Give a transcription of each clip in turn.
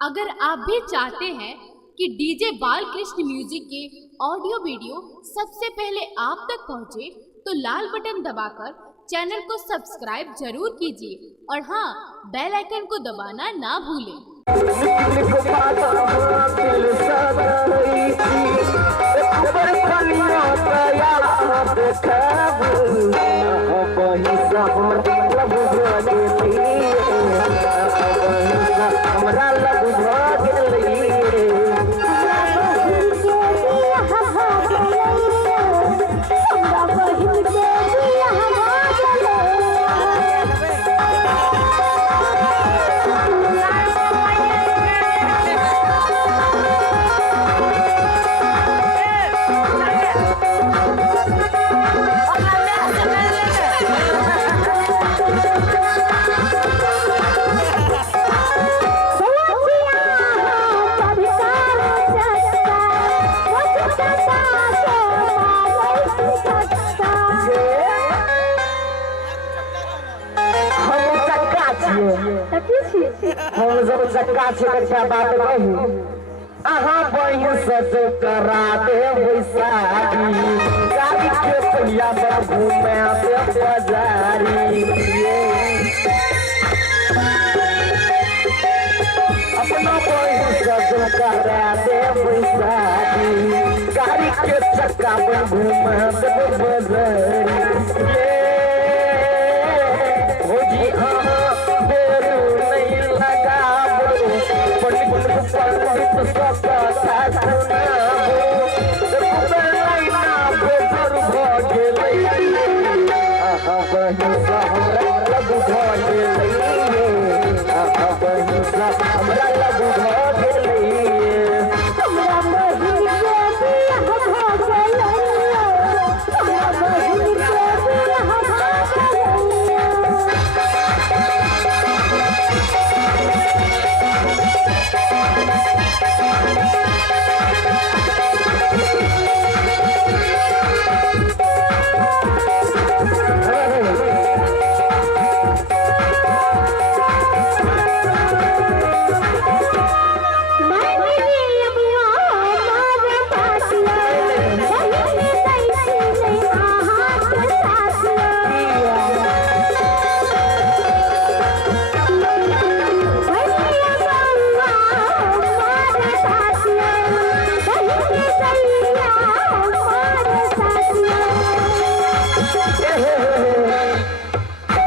अगर आप भी चाहते हैं कि डीजे बालकृष्ण म्यूजिक के ऑडियो वीडियो सबसे पहले आप तक पहुंचे, तो लाल बटन दबाकर चैनल को सब्सक्राइब जरूर कीजिए और हाँ, बेल आइकन को दबाना ना भूलें। हम जब चक्का छिका बात कही अहाँ बहिन सच करा दे बैसारी गाड़ी के पहिया पर घूमे दे बाजारी अपना बहिन सच करा दे बैसारी गाड़ी के चक्का पर घूमे दे बाजारी हो जी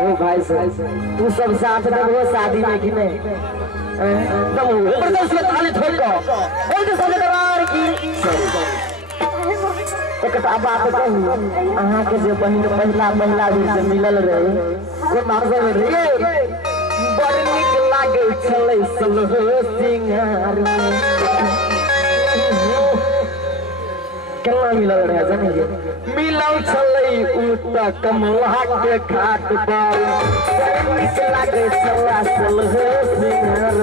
तू सब साथ रहो शादी में कि नहीं ताली एक बात कहू अहाँ के जो बहन पहिला दिन से मिलल रहे बड़ नीक लागे छलै सिंगार केना मिलल रहे जानिए मिलल छलै उता कमला के घाट पर नीक लागे छला सिंगार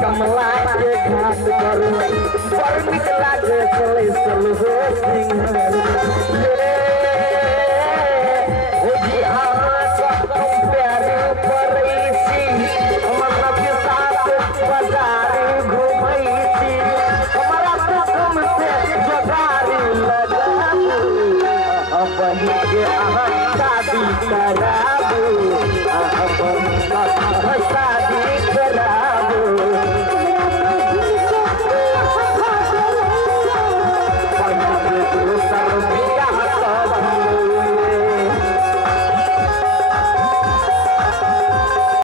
कमला के घाट पर बड़ नीक लागे छलै सिंगार शादी कराबू